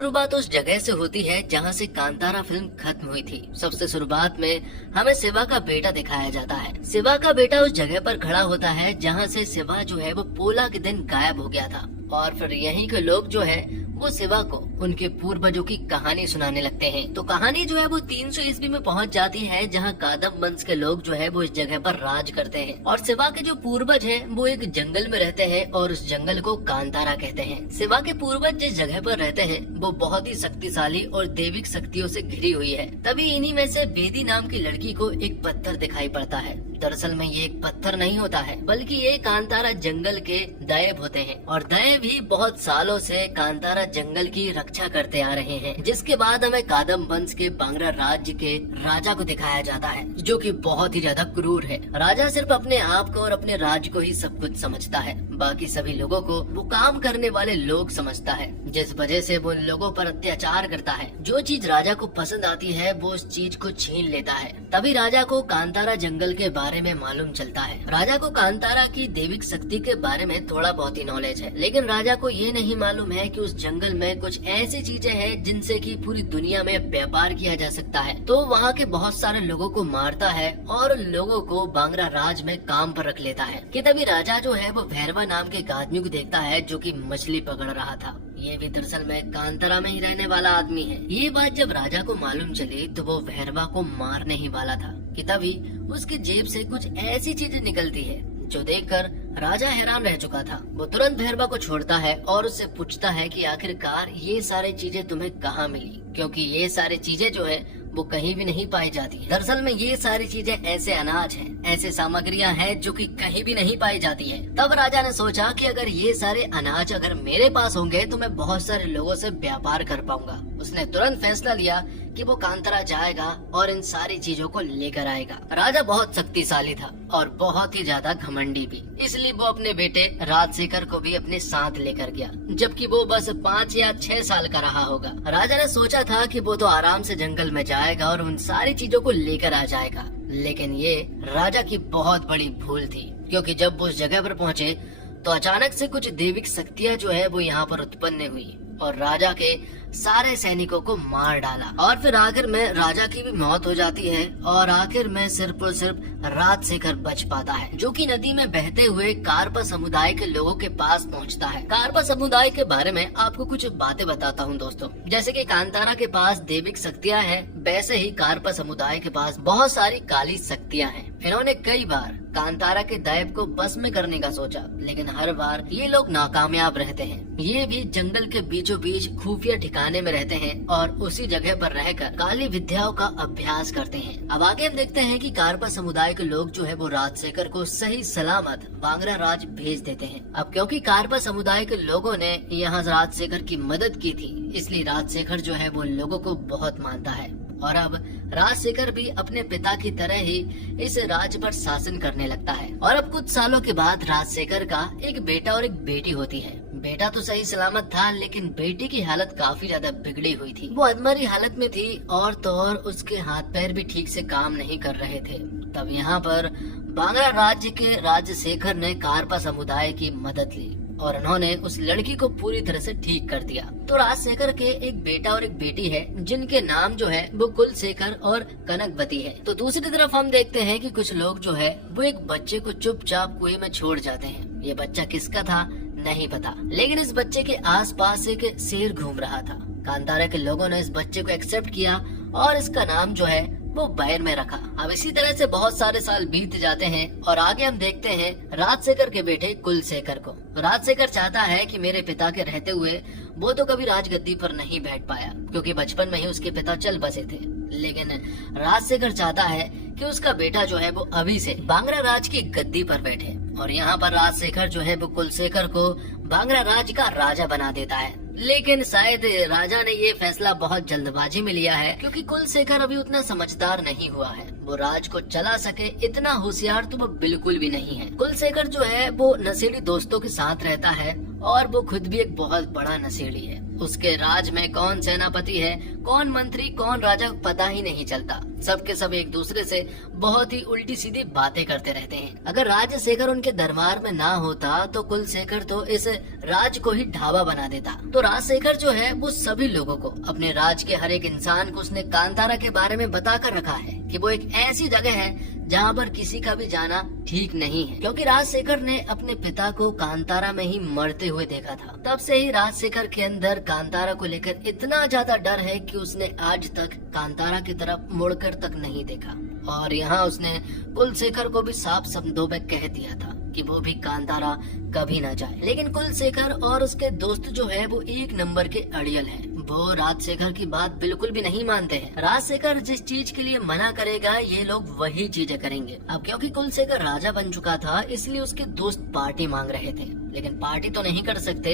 शुरुआत उस जगह से होती है जहां से कांतारा फिल्म खत्म हुई थी। सबसे शुरुआत में हमें शिवा का बेटा दिखाया जाता है। शिवा का बेटा उस जगह पर खड़ा होता है जहां से शिवा जो है वो पोला के दिन गायब हो गया था, और फिर यहीं के लोग जो है वो शिवा को उनके पूर्वजों की कहानी सुनाने लगते हैं। तो कहानी जो है वो 300 ईस्वी में पहुंच जाती है, जहां कादम वंश के लोग जो है वो इस जगह पर राज करते हैं, और शिवा के जो पूर्वज हैं वो एक जंगल में रहते हैं और उस जंगल को कांतारा कहते हैं। शिवा के पूर्वज जिस जगह पर रहते हैं वो बहुत ही शक्तिशाली और दैविक शक्तियों से घिरी हुई है। तभी इन्हीं में से बेदी नाम की लड़की को एक पत्थर दिखाई पड़ता है। दरअसल में ये एक पत्थर नहीं होता है, बल्कि ये कांतारा जंगल के दैव होते हैं, और दैव भी बहुत सालों से कांतारा जंगल की रक्षा करते आ रहे हैं। जिसके बाद हमें कादम वंश के बांग्रा राज्य के राजा को दिखाया जाता है, जो कि बहुत ही ज्यादा क्रूर है। राजा सिर्फ अपने आप को और अपने राज्य को ही सब कुछ समझता है, बाकी सभी लोगों को वो काम करने वाले लोग समझता है, जिस वजह से वो लोगों पर अत्याचार करता है। जो चीज राजा को पसंद आती है वो उस चीज को छीन लेता है। तभी राजा को कांतारा जंगल के बारे में मालूम चलता है। राजा को कांतारा की दैविक शक्ति के बारे में थोड़ा बहुत ही नॉलेज है, लेकिन राजा को ये नहीं मालूम है कि उस जंगल में कुछ ऐसी चीजें हैं जिनसे कि पूरी दुनिया में व्यापार किया जा सकता है। तो वहाँ के बहुत सारे लोगों को मारता है और लोगों को बांग्रा राज में काम पर रख लेता है। कि तभी राजा जो है वो भैरवा नाम के एक आदमी को देखता है जो कि मछली पकड़ रहा था। ये भी दरअसल में कांतारा में ही रहने वाला आदमी है। ये बात जब राजा को मालूम चली तो वो भैरवा को मारने ही वाला था कि तभी उसकी जेब से कुछ ऐसी चीजें निकलती है जो देखकर राजा हैरान रह चुका था। वो तुरंत भैरवा को छोड़ता है और उससे पूछता है कि आखिरकार ये सारी चीजें तुम्हें कहाँ मिली, क्योंकि ये सारी चीजें जो है वो कहीं भी नहीं पाई जाती है। दरअसल में ये सारी चीजें ऐसे अनाज हैं, ऐसे सामग्रियां हैं जो कि कहीं भी नहीं पाई जाती है। तब राजा ने सोचा कि अगर ये सारे अनाज अगर मेरे पास होंगे तो मैं बहुत सारे लोगों से व्यापार कर पाऊंगा। उसने तुरंत फैसला लिया कि वो कांतारा जाएगा और इन सारी चीजों को लेकर आएगा। राजा बहुत शक्तिशाली था और बहुत ही ज्यादा घमंडी भी, इसलिए वो अपने बेटे राजशेखर को भी अपने साथ लेकर गया, जबकि वो बस 5 या 6 साल का रहा होगा। राजा ने सोचा था कि वो तो आराम से जंगल में जाएगा और उन सारी चीजों को लेकर आ जाएगा, लेकिन ये राजा की बहुत बड़ी भूल थी, क्योंकि जब वो उस जगह पर पहुँचे तो अचानक से कुछ दैविक शक्तियाँ जो है वो यहाँ पर उत्पन्न हुई और राजा के सारे सैनिकों को मार डाला। और फिर आखिर में राजा की भी मौत हो जाती है और आखिर में सिर्फ और सिर्फ राजशेखर बच पाता है, जो कि नदी में बहते हुए कारपा समुदाय के लोगों के पास पहुंचता है। कारपा समुदाय के बारे में आपको कुछ बातें बताता हूं दोस्तों। जैसे कि कांतारा के पास दैविक शक्तियां हैं, वैसे ही कारपा समुदाय के पास बहुत सारी काली शक्तियां हैं। इन्होंने कई बार कांतारा के दैव को बस में करने का सोचा, लेकिन हर बार ये लोग नाकामयाब रहते हैं। ये भी जंगल के बीचों बीच खुफिया ठिकाने में रहते हैं और उसी जगह पर रहकर काली विद्याओं का अभ्यास करते हैं। अब आगे हम देखते हैं कि कारपा समुदाय के लोग जो है वो राजशेखर को सही सलामत बांग्रा राज भेज देते हैं। अब क्योंकि कारपा समुदाय के लोगों ने यहाँ राजशेखर की मदद की थी, इसलिए राजशेखर जो है वो लोगों को बहुत मानता है, और अब राजशेखर भी अपने पिता की तरह ही इस राज्य पर शासन करने लगता है। और अब कुछ सालों के बाद राजशेखर का एक बेटा और एक बेटी होती है। बेटा तो सही सलामत था, लेकिन बेटी की हालत काफी ज्यादा बिगड़ी हुई थी। वो अधमरी हालत में थी और तो और उसके हाथ पैर भी ठीक से काम नहीं कर रहे थे। तब यहाँ पर बांग्रा राज्य के राजशेखर ने कारपा समुदाय की मदद ली और उन्होंने उस लड़की को पूरी तरह से ठीक कर दिया। तो राजशेखर के एक बेटा और एक बेटी है, जिनके नाम जो है वो कुलशेखर और कनकवती है। तो दूसरी तरफ हम देखते हैं कि कुछ लोग जो है वो एक बच्चे को चुपचाप कुएं में छोड़ जाते हैं। ये बच्चा किसका था नहीं पता, लेकिन इस बच्चे के आसपास एक शेर घूम रहा था। कांतारा के लोगों ने इस बच्चे को एक्सेप्ट किया और इसका नाम जो है वो बैर में रखा। अब इसी तरह से बहुत सारे साल बीत जाते हैं और आगे हम देखते हैं राजशेखर के बेटे कुलशेखर को। राजशेखर चाहता है कि मेरे पिता के रहते हुए वो तो कभी राजगद्दी पर नहीं बैठ पाया, क्योंकि बचपन में ही उसके पिता चल बसे थे, लेकिन राजशेखर चाहता है कि उसका बेटा जो है वो अभी से बांग्रा राज की गद्दी पर बैठे। और यहाँ पर राजशेखर जो है वो कुलशेखर को बांग्रा राज का राजा बना देता है। लेकिन शायद राजा ने ये फैसला बहुत जल्दबाजी में लिया है, क्योंकि कुलशेखर अभी उतना समझदार नहीं हुआ है। वो राज को चला सके इतना होशियार तो वो बिल्कुल भी नहीं है। कुलशेखर जो है वो नशेड़ी दोस्तों के साथ रहता है और वो खुद भी एक बहुत बड़ा नशेड़ी है। उसके राज में कौन सेनापति है, कौन मंत्री, कौन राजा, पता ही नहीं चलता। सबके सब एक दूसरे से बहुत ही उल्टी सीधी बातें करते रहते हैं। अगर राजशेखर उनके दरबार में ना होता तो कुलशेखर तो इस राज को ही ढाबा बना देता। तो राजशेखर जो है वो सभी लोगों को, अपने राज के हर एक इंसान को उसने कांतारा के बारे में बता कर रखा है कि वो एक ऐसी जगह है जहाँ पर किसी का भी जाना ठीक नहीं है, क्योंकि राजशेखर ने अपने पिता को कांतारा में ही मरते हुए देखा था। तब से ही राजशेखर के अंदर कांतारा को लेकर इतना ज्यादा डर है कि उसने आज तक कांतारा की तरफ मुड़कर तक नहीं देखा। और यहाँ उसने कुलशेखर को भी साफ शब्दों में कह दिया था कि वो भी कांतारा कभी न जाए। लेकिन कुलशेखर और उसके दोस्त जो है वो एक नंबर के अड़ियल हैं। वो राजशेखर की बात बिल्कुल भी नहीं मानते हैं। राजशेखर जिस चीज के लिए मना करेगा ये लोग वही चीजें करेंगे। अब क्योंकि कुलशेखर राजा बन चुका था इसलिए उसके दोस्त पार्टी मांग रहे थे, लेकिन पार्टी तो नहीं कर सकते,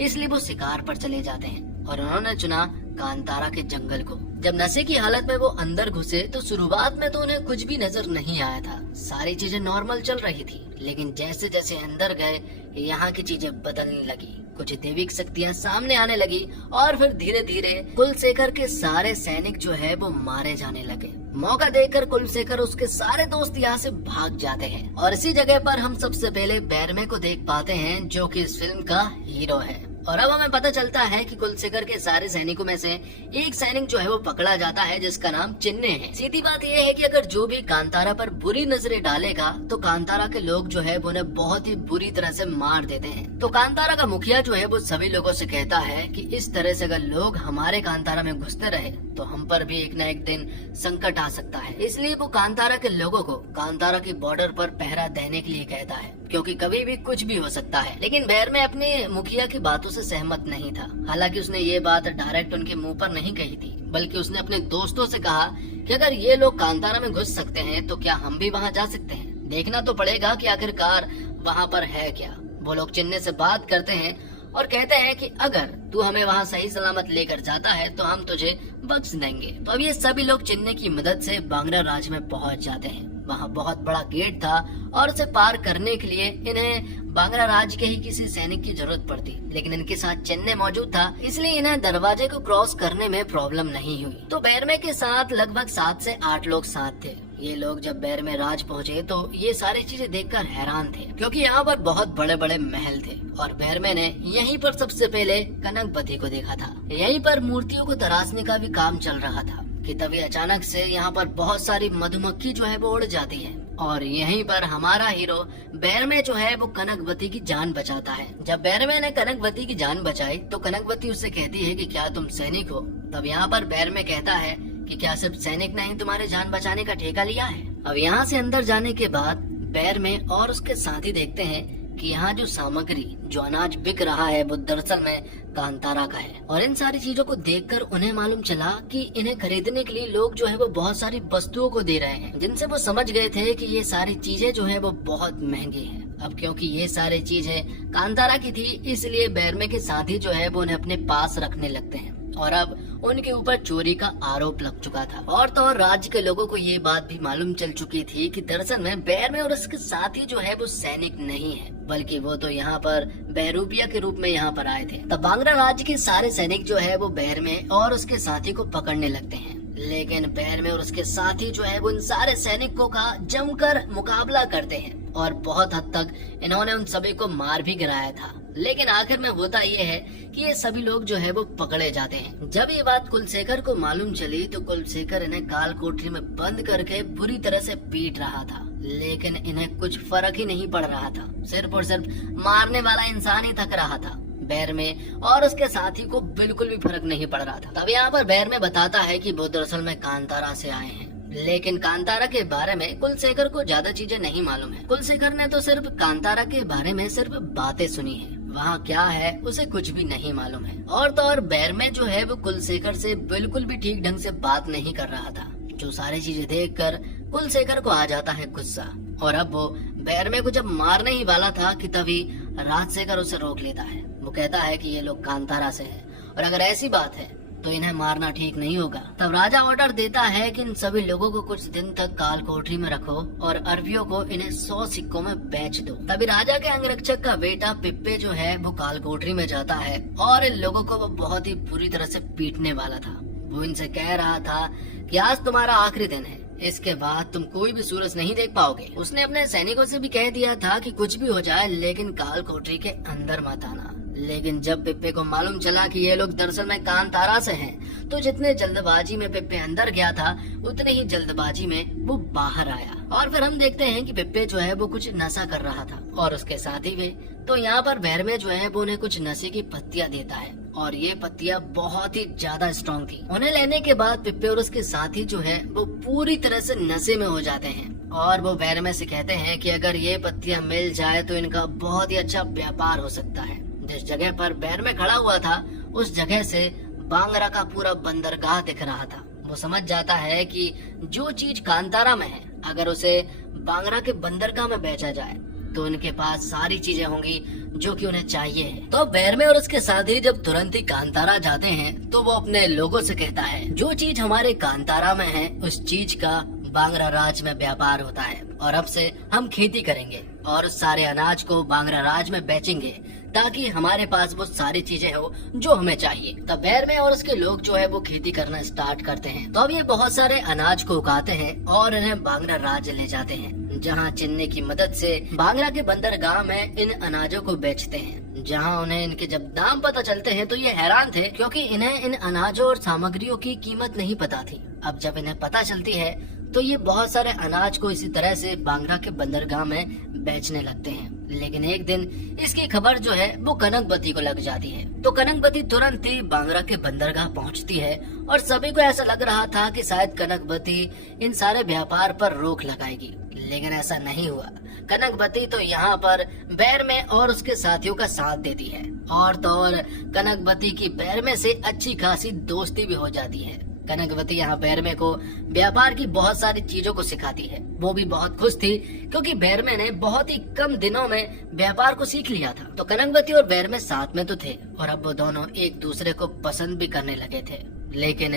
इसलिए वो शिकार पर चले जाते हैं और उन्होंने चुना कांतारा के जंगल को। जब नशे की हालत में वो अंदर घुसे तो शुरुआत में तो उन्हें कुछ भी नजर नहीं आया था, सारी चीजें नॉर्मल चल रही थी। लेकिन जैसे जैसे अंदर गए यहाँ की चीजें बदलने लगी, कुछ दैविक शक्तियाँ सामने आने लगी और फिर धीरे धीरे कुलशेखर के सारे सैनिक जो है वो मारे जाने लगे। मौका देकर कुलशेखर उसके सारे दोस्त यहाँ से भाग जाते हैं और इसी जगह पर हम सबसे पहले बैरमे को देख पाते हैं जो कि इस फिल्म का हीरो है। और अब हमें पता चलता है कि कुलशेखर के सारे सैनिकों में से एक सैनिक जो है वो पकड़ा जाता है जिसका नाम चिन्ने है। सीधी बात यह है कि अगर जो भी कांतारा पर बुरी नजरें डालेगा तो कांतारा के लोग जो है वो उन्हें बहुत ही बुरी तरह से मार देते हैं। तो कांतारा का मुखिया जो है वो सभी लोगों से कहता है कि इस तरह से अगर लोग हमारे कांतारा में घुसते रहे तो हम पर भी एक न एक दिन संकट आ सकता है। इसलिए वो कांतारा के लोगों को कांतारा की बॉर्डर पर पहरा देने के लिए कहता है, क्योंकि कभी भी कुछ भी हो सकता है। लेकिन बैरमे अपने मुखिया की बातों से सहमत नहीं था। हालांकि उसने ये बात डायरेक्ट उनके मुंह पर नहीं कही थी, बल्कि उसने अपने दोस्तों से कहा कि अगर ये लोग कांतारा में घुस सकते हैं तो क्या हम भी वहाँ जा सकते हैं। देखना तो पड़ेगा कि आखिरकार वहाँ पर है क्या। वो लोग चिन्ने से बात करते हैं और कहते हैं कि अगर तू हमें वहाँ सही सलामत लेकर जाता है तो हम तुझे बख्श देंगे। तो अब ये सभी लोग चिन्ने की मदद से बांग्रा राज में पहुँच जाते हैं। वहाँ बहुत बड़ा गेट था और उसे पार करने के लिए इन्हें बांग्रा राज के ही किसी सैनिक की जरूरत पड़ती, लेकिन इनके साथ चिन्ने मौजूद था इसलिए इन्हें दरवाजे को क्रॉस करने में प्रॉब्लम नहीं हुई। तो बैरमे के साथ लगभग 7 से 8 लोग साथ थे। ये लोग जब बैरमे राज पहुँचे तो ये सारी चीजें देखकर हैरान थे, क्योंकि यहाँ पर बहुत बड़े बड़े महल थे और बैरमे ने यहीं पर सबसे पहले कनकवती को देखा था। यहीं पर मूर्तियों को तराशने का भी काम चल रहा था कि तभी अचानक से यहाँ पर बहुत सारी मधुमक्खी जो है वो उड़ जाती है और यहीं पर हमारा हीरो बैरमे जो है वो कनकवती की जान बचाता है। जब बैरमे ने कनकवती की जान बचाई तो कनकवती उससे कहती है कि क्या तुम सैनिक हो। तब यहाँ पर बैरमे कहता है कि क्या सिर्फ सैनिक ने ही तुम्हारे जान बचाने का ठेका लिया है। अब यहाँ से अंदर जाने के बाद बैरमे और उसके साथी देखते हैं कि यहाँ जो सामग्री, जो अनाज बिक रहा है वो दरअसल में कांतारा का है। और इन सारी चीजों को देखकर उन्हें मालूम चला कि इन्हें खरीदने के लिए लोग जो है वो बहुत सारी वस्तुओं को दे रहे हैं, जिनसे वो समझ गए थे कि ये सारी चीजें जो है वो बहुत महंगी है। अब क्योंकि ये सारी चीजें कांतारा की थी इसलिए बैरमे के साथी जो है वो उन्हें अपने पास रखने लगते हैं और अब उनके ऊपर चोरी का आरोप लग चुका था। और तो और राज्य के लोगों को ये बात भी मालूम चल चुकी थी कि दरअसल में बैरमे और उसके साथी जो है वो सैनिक नहीं है, बल्कि वो तो यहाँ पर बहरूपिया के रूप में यहाँ पर आए थे। तब बांग्रा राज्य के सारे सैनिक जो है वो बैरमे और उसके साथी को पकड़ने लगते हैं। लेकिन बैरमे और उसके साथी जो है वो इन सारे सैनिकों का जमकर मुकाबला करते हैं और बहुत हद तक इन्होंने उन सभी को मार भी गिराया था। लेकिन आखिर में होता ये है कि ये सभी लोग जो है वो पकड़े जाते हैं। जब ये बात कुलशेखर को मालूम चली तो कुलशेखर इन्हें काल कोठरी में बंद करके बुरी तरह से पीट रहा था, लेकिन इन्हें कुछ फर्क ही नहीं पड़ रहा था। सिर्फ और सिर्फ मारने वाला इंसान ही थक रहा था। बैरमे और उसके साथी को बिल्कुल भी फर्क नहीं पड़ रहा था। तब यहाँ पर बैरमे बताता है कि वो दरअसल में कांतारा से आए हैं, लेकिन कांतारा के बारे में कुलशेखर को ज्यादा चीजें नहीं मालूम है। कुलशेखर ने तो सिर्फ कांतारा के बारे में सिर्फ बातें सुनी है, वहाँ क्या है उसे कुछ भी नहीं मालूम है। और तो और बैरमे जो है वो कुलशेखर से बिल्कुल भी ठीक ढंग से बात नहीं कर रहा था, जो सारी चीजें देखकर कुलशेखर को आ जाता है गुस्सा। और अब वो बैरमे को जब मारने ही वाला था कि तभी राजशेखर उसे रोक लेता है। वो कहता है कि ये लोग कांतारा से हैं और अगर ऐसी बात है तो इन्हें मारना ठीक नहीं होगा। तब राजा ऑर्डर देता है कि इन सभी लोगों को कुछ दिन तक काल कोठरी में रखो और अरबियों को इन्हें 100 सिक्कों में बेच दो। तभी राजा के अंगरक्षक का बेटा पिप्पे जो है वो काल कोठरी में जाता है और इन लोगों को वो बहुत ही बुरी तरह से पीटने वाला था। वो इनसे कह रहा था कि आज तुम्हारा आखिरी दिन है, इसके बाद तुम कोई भी सूरज नहीं देख पाओगे। उसने अपने सैनिकों से भी कह दिया था कि कुछ भी हो जाए लेकिन काल कोठरी के अंदर मत आना। लेकिन जब पिप्पे को मालूम चला कि ये लोग दरअसल में कांतारा से हैं, तो जितने जल्दबाजी में पिप्पे अंदर गया था उतने ही जल्दबाजी में वो बाहर आया। और फिर हम देखते हैं कि पिप्पे जो है वो कुछ नशा कर रहा था और उसके साथी भी। तो यहाँ पर भैरमे जो है वो उन्हें कुछ नशे की पत्तियां देता है और ये पत्तियां बहुत ही ज्यादा स्ट्रॉन्ग थी। उन्हें लेने के बाद पिप्पे और उसके साथी जो है वो पूरी तरह से नशे में हो जाते हैं और वो भैरमे से कहते हैं कि अगर ये पत्तियां मिल जाए तो इनका बहुत ही अच्छा व्यापार हो सकता है। जिस जगह पर भैरमे खड़ा हुआ था उस जगह से बांगरा का पूरा बंदरगाह दिख रहा था। वो समझ जाता है कि जो चीज कांतारा में है अगर उसे बांगरा के बंदरगाह में बेचा जाए तो उनके पास सारी चीजें होंगी जो कि उन्हें चाहिए है। तो भैरमे और उसके साथी जब तुरंत ही कांतारा जाते हैं तो वो अपने लोगों से कहता है जो चीज हमारे कांतारा में है उस चीज का बांगरा राज में व्यापार होता है और अब से हम खेती करेंगे और उस सारे अनाज को बांगरा राज में बेचेंगे ताकि हमारे पास वो सारी चीजें हो जो हमें चाहिए। तब भैरमे और उसके लोग जो है वो खेती करना स्टार्ट करते हैं। तो अब ये बहुत सारे अनाज को उगाते हैं और इन्हें बांगरा राज्य ले जाते हैं, जहाँ चिन्ने की मदद से बांगरा के बंदरगाह में इन अनाजों को बेचते हैं। जहाँ उन्हें इनके जब दाम पता चलते हैं तो ये हैरान थे क्योंकि इन्हें इन अनाजों और सामग्रियों की कीमत नहीं पता थी। अब जब इन्हें पता चलती है तो ये बहुत सारे अनाज को इसी तरह से बांगरा के बंदरगाह में बेचने लगते हैं। लेकिन एक दिन इसकी खबर जो है वो कनकबती को लग जाती है। तो कनकबती तुरंत ही बांगरा के बंदरगाह पहुंचती है और सभी को ऐसा लग रहा था कि शायद कनकबती इन सारे व्यापार पर रोक लगाएगी, लेकिन ऐसा नहीं हुआ। कनकबती तो यहाँ पर भैरमे और उसके साथियों का साथ देती है और तो और कनकबती की भैरमे से अच्छी खासी दोस्ती भी हो जाती है। कनकबती यहाँ भैरमे को व्यापार की बहुत सारी चीजों को सिखाती है। वो भी बहुत खुश थी क्योंकि भैरमे ने बहुत ही कम दिनों में व्यापार को सीख लिया था। तो कनकबती और भैरमे साथ में तो थे और अब वो दोनों एक दूसरे को पसंद भी करने लगे थे। लेकिन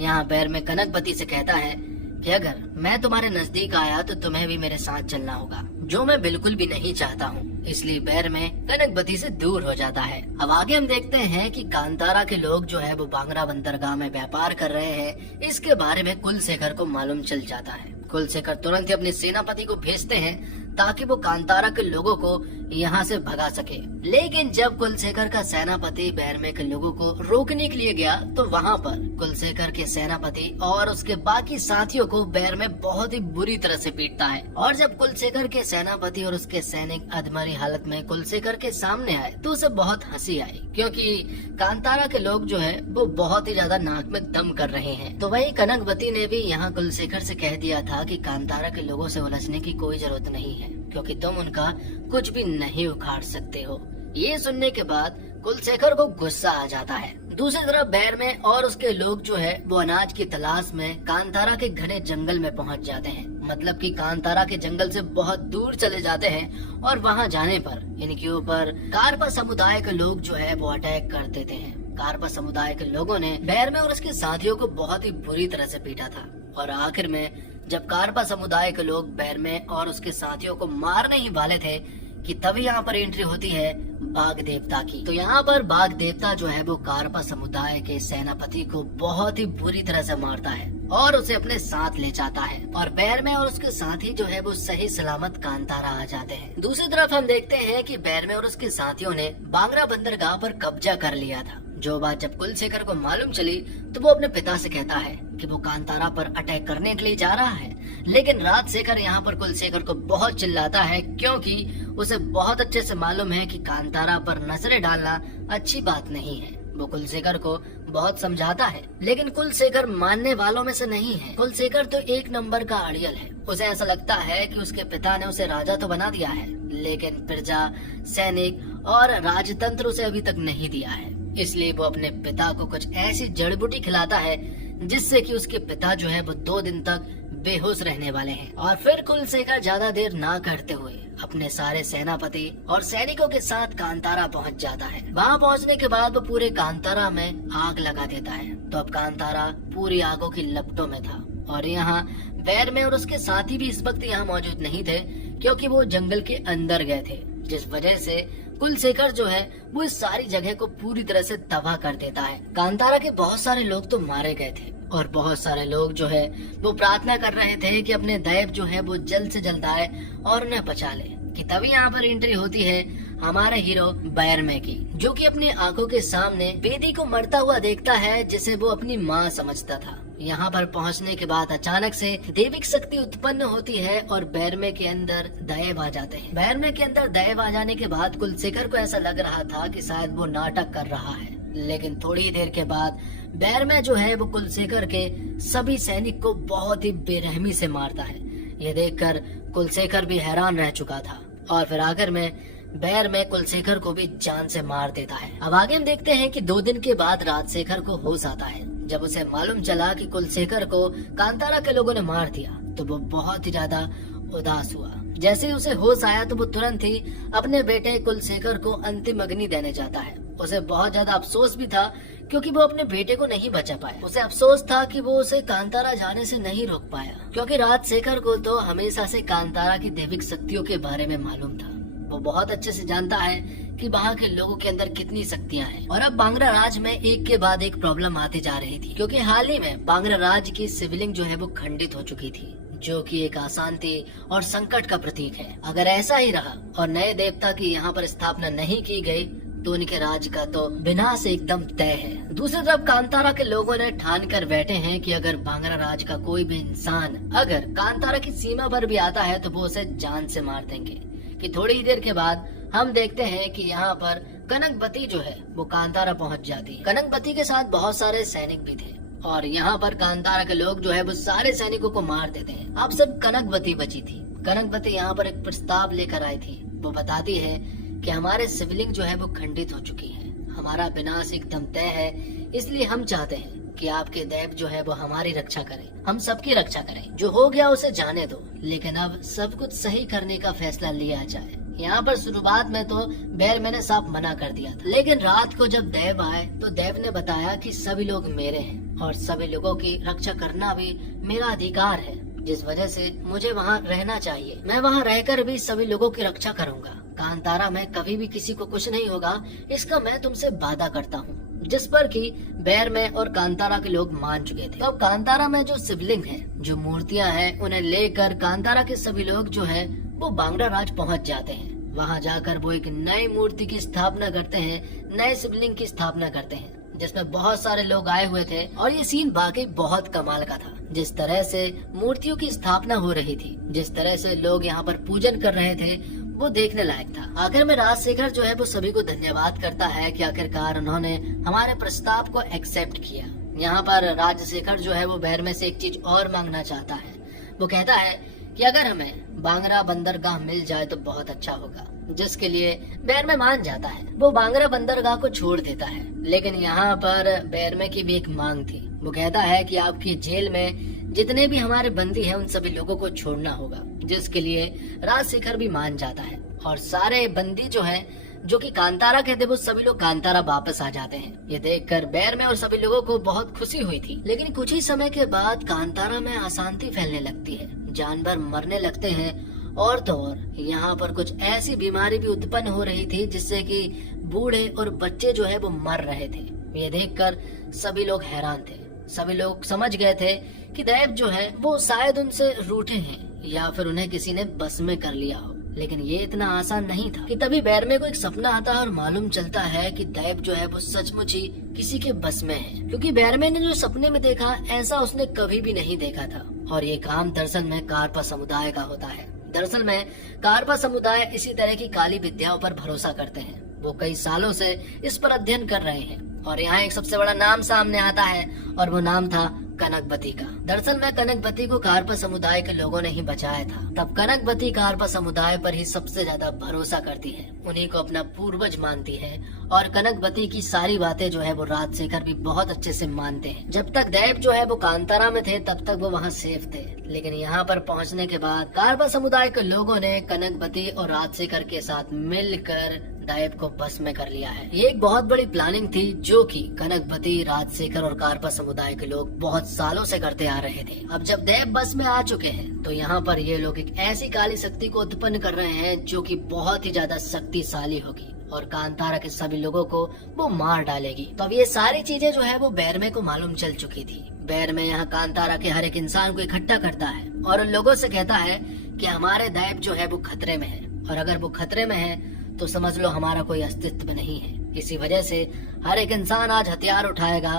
यहाँ भैरमे कनकबती से कहता है कि अगर मैं तुम्हारे नजदीक आया तो तुम्हें भी मेरे साथ चलना होगा, जो मैं बिल्कुल भी नहीं चाहता हूँ। इसलिए भैरमे कनकबती से दूर हो जाता है। अब आगे हम देखते हैं कि कांतारा के लोग जो है वो बांगरा बंदरगाह में व्यापार कर रहे हैं। इसके बारे में कुलशेखर को मालूम चल जाता है। कुलशेखर तुरंत ही अपने सेनापति को भेजते हैं ताकि वो कांतारा के लोगों को यहाँ से भगा सके। लेकिन जब कुलशेखर का सेनापति भैरमे के लोगों को रोकने के लिए गया तो वहाँ पर कुलशेखर के सेनापति और उसके बाकी साथियों को भैरमे बहुत ही बुरी तरह से पीटता है। और जब कुलशेखर के सेनापति और उसके सैनिक अधमरी हालत में कुलशेखर के सामने आए तो उसे बहुत हंसी आई क्योंकि कांतारा के लोग जो है वो बहुत ही ज्यादा नाक में दम कर रहे हैं। तो वही कनकबती ने भी यहाँ कुलशेखर से कह दिया था कि कांतारा के लोगों से उलझने की कोई जरूरत नहीं है क्योंकि तुम उनका कुछ भी नहीं उखाड़ सकते हो। ये सुनने के बाद कुलशेखर को गुस्सा आ जाता है। दूसरी तरफ भैरमे और उसके लोग जो है वो अनाज की तलाश में कांतारा के घने जंगल में पहुंच जाते हैं। मतलब कि कांतारा के जंगल से बहुत दूर चले जाते हैं और वहां जाने पर इनके ऊपर कारपा समुदाय के लोग जो है वो अटैक कर देते हैं। कारपा समुदाय के लोगों ने भैरमे और उसके साथियों को बहुत ही बुरी तरह से पीटा था और आखिर में जब कारपा समुदाय के लोग भैरमे और उसके साथियों को मारने ही वाले थे कि तभी यहाँ पर एंट्री होती है बाघ देवता की। तो यहाँ पर बाघ देवता जो है वो कारपा समुदाय के सेनापति को बहुत ही बुरी तरह से मारता है और उसे अपने साथ ले जाता है और भैरमे और उसके साथी जो है वो सही सलामत कांतारा आ जाते हैं। दूसरी तरफ हम देखते हैं कि भैरमे और उसके साथियों ने बांगरा बंदरगाह पर कब्जा कर लिया था। जो बात जब कुलशेखर को मालूम चली तो वो अपने पिता से कहता है कि वो कांतारा पर अटैक करने के लिए जा रहा है। लेकिन राजशेखर यहाँ पर कुलशेखर को बहुत चिल्लाता है क्योंकि उसे बहुत अच्छे से मालूम है कि कांतारा पर नजरें डालना अच्छी बात नहीं है। वो कुलशेखर को बहुत समझाता है लेकिन कुलशेखर मानने वालों में से नहीं है। कुलशेखर तो एक नंबर का अड़ियल है। उसे ऐसा लगता है कि उसके पिता ने उसे राजा तो बना दिया है लेकिन प्रजा, सैनिक और राजतंत्र उसे अभी तक नहीं दिया है। इसलिए वो अपने पिता को कुछ ऐसी जड़ी बूटी खिलाता है जिससे कि उसके पिता जो है वो 2 दिन तक बेहोश रहने वाले हैं। और फिर कुलशेखर ज्यादा देर ना करते हुए अपने सारे सेनापति और सैनिकों के साथ कांतारा पहुंच जाता है। वहां पहुंचने के बाद वो पूरे कांतारा में आग लगा देता है। तो अब कांतारा पूरी आगों की लपटों में था और यहाँ बैरमे और उसके साथी भी इस वक्त यहाँ मौजूद नहीं थे, क्योंकि वो जंगल के अंदर गए थे, जिस वजह से कुलशेखर जो है वो इस सारी जगह को पूरी तरह से तबाह कर देता है। कांतारा के बहुत सारे लोग तो मारे गए थे और बहुत सारे लोग जो है वो प्रार्थना कर रहे थे कि अपने दैव जो है वो जल्द से जल्द आए और उन्हें बचा ले। कि तभी यहाँ पर एंट्री होती है हमारे हीरो बैरमे की, जो कि अपनी आंखों के सामने बेदी को मरता हुआ देखता है, जिसे वो अपनी माँ समझता था। यहाँ पर पहुँचने के बाद अचानक से देविक शक्ति उत्पन्न होती है और बैरमे के अंदर दैव आ जाते हैं। बैरमे के अंदर दैव आ जाने के बाद कुलशेखर को ऐसा लग रहा था कि शायद वो नाटक कर रहा है, लेकिन थोड़ी देर के बाद बैरमे जो है वो कुलशेखर के सभी सैनिक को बहुत ही बेरहमी से मारता है। ये देखकर कुलशेखर भी हैरान रह चुका था और फिर आखिर में बैरमे कुलशेखर को भी जान से मार देता है। अब आगे हम देखते हैं कि 2 दिन के बाद राजशेखर को होश आता है। जब उसे मालूम चला कि कुलशेखर को कांतारा के लोगों ने मार दिया तो वो बहुत ही ज्यादा उदास हुआ। जैसे ही उसे होश आया तो वो तुरंत ही अपने बेटे कुलशेखर को अंतिम अग्नि देने जाता है। उसे बहुत ज्यादा अफसोस भी था, क्योंकि वो अपने बेटे को नहीं बचा पाया। उसे अफसोस था कि वो उसे कांतारा जाने से नहीं रोक पाया, क्योंकि राजशेखर को तो हमेशा से कांतारा की दैविक शक्तियों के बारे में मालूम था। वो बहुत अच्छे से जानता है कि वहाँ के लोगों के अंदर कितनी शक्तियाँ हैं। और अब बांग्रा राज में एक के बाद एक प्रॉब्लम आती जा रही थी, क्योंकि हाल ही में बांग्रा राज की शिवलिंग जो है वो खंडित हो चुकी थी, जो कि एक अशांति और संकट का प्रतीक है। अगर ऐसा ही रहा और नए देवता की यहाँ पर स्थापना नहीं की गई तो उनके राज का तो विनाश एकदम तय है। दूसरी तरफ कांतारा के लोगों ने ठान कर बैठे हैं कि अगर बांग्रा राज का कोई भी इंसान अगर कांतारा की सीमा पर भी आता है तो वो उसे जान से मार देंगे। कि थोड़ी ही देर के बाद हम देखते हैं कि यहाँ पर कनकवती जो है वो कांतारा पहुँच जाती है। कनकवती के साथ बहुत सारे सैनिक भी थे और यहाँ पर कांतारा के लोग जो है वो सारे सैनिकों को मार देते हैं। अब सिर्फ कनकवती बची थी। कनकवती यहाँ पर एक प्रस्ताव लेकर आई थी। वो बताती है कि हमारे शिवलिंग जो है वो खंडित हो चुकी है, हमारा विनाश एकदम तय है, इसलिए हम चाहते हैं कि आपके दैव जो है वो हमारी रक्षा करें, हम सबकी रक्षा करें। जो हो गया उसे जाने दो, लेकिन अब सब कुछ सही करने का फैसला लिया जाए। यहाँ पर शुरुआत में तो बैरमे ने साफ मना कर दिया था, लेकिन रात को जब देव आए तो देव ने बताया कि सभी लोग मेरे हैं और सभी लोगों की रक्षा करना भी मेरा अधिकार है, जिस वजह से मुझे वहाँ रहना चाहिए। मैं वहाँ रहकर भी सभी लोगों की रक्षा करूँगा। कांतारा में कभी भी किसी को कुछ नहीं होगा, इसका मैं तुमसे वादा करता हूँ। जिस पर कि बैरमे और कांतारा के लोग मान चुके थे। तो अब कांतारा में जो शिवलिंग है, जो मूर्तियाँ हैं, उन्हें लेकर कांतारा के सभी लोग जो है वो बांग्रा राज पहुँच जाते हैं। वहाँ जाकर वो एक नई मूर्ति की स्थापना करते हैं, नए शिवलिंग की स्थापना करते हैं, जिसमें बहुत सारे लोग आए हुए थे। और ये सीन वाकई बहुत कमाल का था। जिस तरह से मूर्तियों की स्थापना हो रही थी, जिस तरह से लोग यहाँ पर पूजन कर रहे थे, वो देखने लायक था। आखिर में राजशेखर जो है वो सभी को धन्यवाद करता है कि आखिरकार उन्होंने हमारे प्रस्ताव को एक्सेप्ट किया। यहाँ पर राजशेखर जो है वो बैरमे से एक चीज और मांगना चाहता है। वो कहता है कि अगर हमें बांग्रा बंदरगाह मिल जाए तो बहुत अच्छा होगा, जिसके लिए बैरमे मान जाता है। वो बांग्रा बंदरगाह को छोड़ देता है, लेकिन यहाँ पर बैरमे की भी एक मांग थी। वो कहता है कि आपकी जेल में जितने भी हमारे बंदी हैं उन सभी लोगों को छोड़ना होगा, जिसके लिए राजशेखर भी मान जाता है। और सारे बंदी जो हैं, जो कि कांतारा कहते, वो सभी लोग कांतारा वापस आ जाते हैं। ये देखकर बैरमे और सभी लोगों को बहुत खुशी हुई थी। लेकिन कुछ ही समय के बाद कांतारा में अशांति फैलने लगती है, जानवर मरने लगते हैं और तो और यहाँ पर कुछ ऐसी बीमारी भी उत्पन्न हो रही थी जिससे कि बूढ़े और बच्चे जो है वो मर रहे थे। ये देखकर सभी लोग हैरान थे। सभी लोग समझ गए थे कि दैव जो है वो शायद उनसे रूठे हैं या फिर उन्हें किसी ने बस में कर लिया हो। लेकिन ये इतना आसान नहीं था। कि तभी बैरमे को एक सपना आता है और मालूम चलता है कि दैव जो है वो सचमुच ही किसी के बस में है, क्योंकि बैरमे ने जो सपने में देखा ऐसा उसने कभी भी नहीं देखा था। और ये काम दरअसल में कारपा समुदाय का होता है। दरअसल में कारपा समुदाय इसी तरह की काली विद्याओं पर भरोसा करते हैं। वो कई सालों से इस पर अध्ययन कर रहे हैं और यहाँ एक सबसे बड़ा नाम सामने आता है और वो नाम था कनकवती का। दरअसल मैं कनकवती को कारपा समुदाय के लोगों ने ही बचाया था। तब कनकवती कारपा समुदाय पर ही सबसे ज्यादा भरोसा करती है, उन्हीं को अपना पूर्वज मानती है और कनकवती की सारी बातें जो है वो राजशेखर भी बहुत अच्छे से मानते हैं। जब तक दैव जो है वो कांतारा में थे तब तक वो वहाँ सेफ थे, लेकिन यहाँ पर पहुँचने के बाद कारपा समुदाय के लोगों ने कनकवती और राजशेखर के साथ मिलकर दैव को बस में कर लिया है। ये एक बहुत बड़ी प्लानिंग थी जो कि कनकवती, राजशेखर और कारपा समुदाय के लोग बहुत सालों से करते आ रहे थे। अब जब दैव बस में आ चुके हैं तो यहाँ पर ये लोग एक ऐसी काली शक्ति को उत्पन्न कर रहे हैं जो कि बहुत ही ज्यादा शक्तिशाली होगी और कांतारा के सभी लोगों को वो मार डालेगी। तो अब ये सारी चीजें जो है वो बैरमे को मालूम चल चुकी थी। बैरमे यहाँ कांतारा के हर एक इंसान को इकट्ठा करता है और उन लोगों से कहता है कि हमारे दैव जो है वो खतरे में है और अगर वो खतरे में है तो समझ लो हमारा कोई अस्तित्व नहीं है। इसी वजह से हर एक इंसान आज हथियार उठाएगा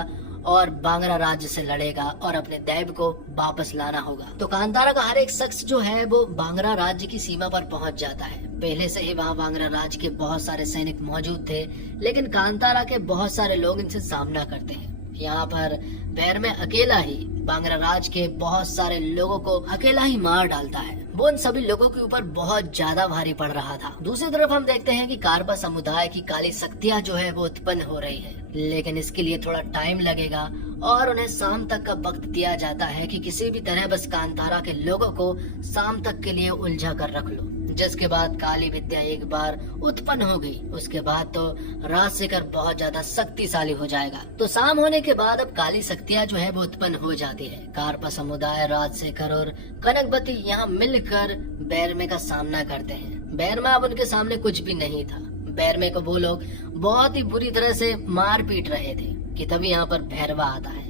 और बांग्रा राज्य से लड़ेगा और अपने दैव को वापस लाना होगा। तो कांतारा का हर एक शख्स जो है वो बांग्रा राज्य की सीमा पर पहुंच जाता है। पहले से ही वहाँ बांग्रा राज्य के बहुत सारे सैनिक मौजूद थे, लेकिन कांतारा के बहुत सारे लोग इनसे सामना करते हैं। यहाँ पर बैरमे अकेला ही बांग्रा राज्य के बहुत सारे लोगों को अकेला ही मार डालता है। वो उन सभी लोगों के ऊपर बहुत ज्यादा भारी पड़ रहा था। दूसरी तरफ हम देखते हैं कि कारपा समुदाय की काली शक्तियाँ जो है वो उत्पन्न हो रही है, लेकिन इसके लिए थोड़ा टाइम लगेगा और उन्हें शाम तक का वक्त दिया जाता है कि किसी भी तरह बस कांतारा के लोगों को शाम तक के लिए उलझा कर रख लो। जिसके बाद काली विद्या एक बार उत्पन्न हो गई, उसके बाद तो राजशेखर बहुत ज्यादा शक्तिशाली हो जाएगा। तो शाम होने के बाद अब काली शक्तियाँ जो है वो उत्पन्न हो जाती है। कारपा समुदाय, राजशेखर और कनकवती यहाँ मिलकर बैरमे का सामना करते हैं। बैरमे अब उनके सामने कुछ भी नहीं था। बैरमे को वो लोग बहुत ही बुरी तरह से मार पीट रहे थे कि तभी यहाँ पर भैरवा आता है।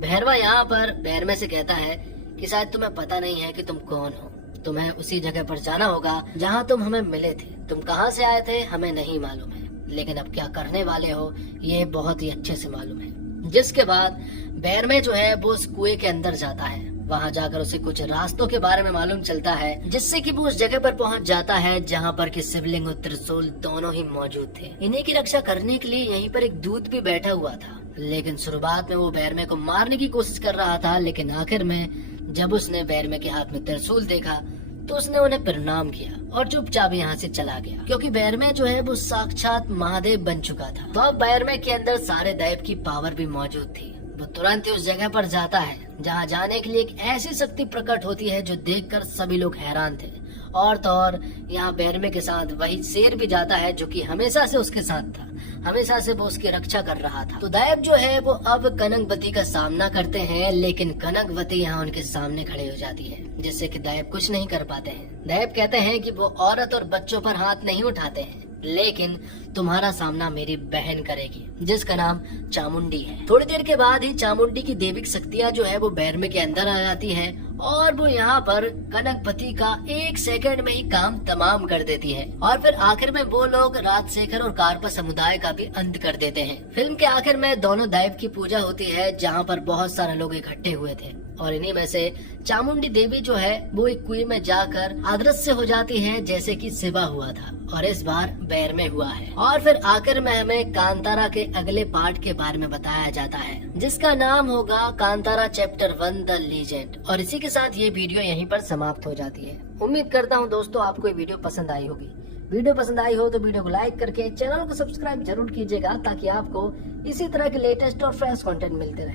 भैरवा यहाँ पर बैरमे से कहता है कि शायद तुम्हें पता नहीं है कि तुम कौन हो, तुम्हें उसी जगह पर जाना होगा जहाँ तुम हमें मिले थे। तुम कहाँ से आए थे हमें नहीं मालूम है, लेकिन अब क्या करने वाले हो ये बहुत ही अच्छे से मालूम है। जिसके बाद बैरमे जो है वो उस कुएं के अंदर जाता है। वहाँ जाकर उसे कुछ रास्तों के बारे में मालूम चलता है, जिससे कि वो उस जगह पर पहुँच जाता है जहाँ पर कि शिवलिंग और त्रिशूल दोनों ही मौजूद थे। इन्हीं की रक्षा करने के लिए यहीं पर एक दूत भी बैठा हुआ था, लेकिन शुरुआत में वो बैरमे को मारने की कोशिश कर रहा था, लेकिन आखिर में जब उसने बैरमे के हाथ में त्रिशूल देखा तो उसने उन्हें प्रणाम किया और चुपचाप यहाँ से चला गया, क्योंकि बैरमे जो है वो साक्षात महादेव बन चुका था। तो अब बैरमे के अंदर सारे दैव की पावर भी मौजूद थी। वो तुरंत ही उस जगह पर जाता है जहाँ जाने के लिए एक ऐसी शक्ति प्रकट होती है जो देखकर सभी लोग हैरान थे। और तो और यहाँ बैरमे के साथ वही शेर भी जाता है जो कि हमेशा से उसके साथ था, हमेशा से वो उसकी रक्षा कर रहा था। तो दैव जो है वो अब कनकवती का सामना करते हैं, लेकिन कनकवती यहाँ उनके सामने खड़े हो जाती है, जिससे कि दैव कुछ नहीं कर पाते हैं। दैव कहते हैं कि वो औरत और बच्चों पर हाथ नहीं उठाते हैं, लेकिन तुम्हारा सामना मेरी बहन करेगी जिसका नाम चामुंडी है। थोड़ी देर के बाद ही चामुंडी की देविक शक्तियाँ जो है वो बैरमे के अंदर आ जाती हैं और वो यहाँ पर कनकवती का 1 सेकंड में ही काम तमाम कर देती है। और फिर आखिर में वो लोग राजशेखर और कारपा समुदाय का भी अंत कर देते हैं। फिल्म के आखिर में दोनों दैव की पूजा होती है जहाँ पर बहुत सारे लोग इकट्ठे हुए थे और इन्हीं में से चामुंडी देवी जो है वो एक कुएं में जाकर अदृश्य हो जाती है, जैसे कि शिवा हुआ था और इस बार बैरमे हुआ है। और फिर आखिर में हमें कांतारा के अगले पार्ट के बारे में बताया जाता है, जिसका नाम होगा कांतारा चैप्टर 1 द लीजेंड। और इसी के साथ ये वीडियो यहीं पर समाप्त हो जाती है। उम्मीद करता हूँ दोस्तों आपको ये वीडियो पसंद आई होगी। वीडियो पसंद आई हो तो वीडियो को लाइक करके चैनल को सब्सक्राइब जरूर कीजिएगा, ताकि आपको इसी तरह के लेटेस्ट और फ्रेश कंटेंट मिलते रहे।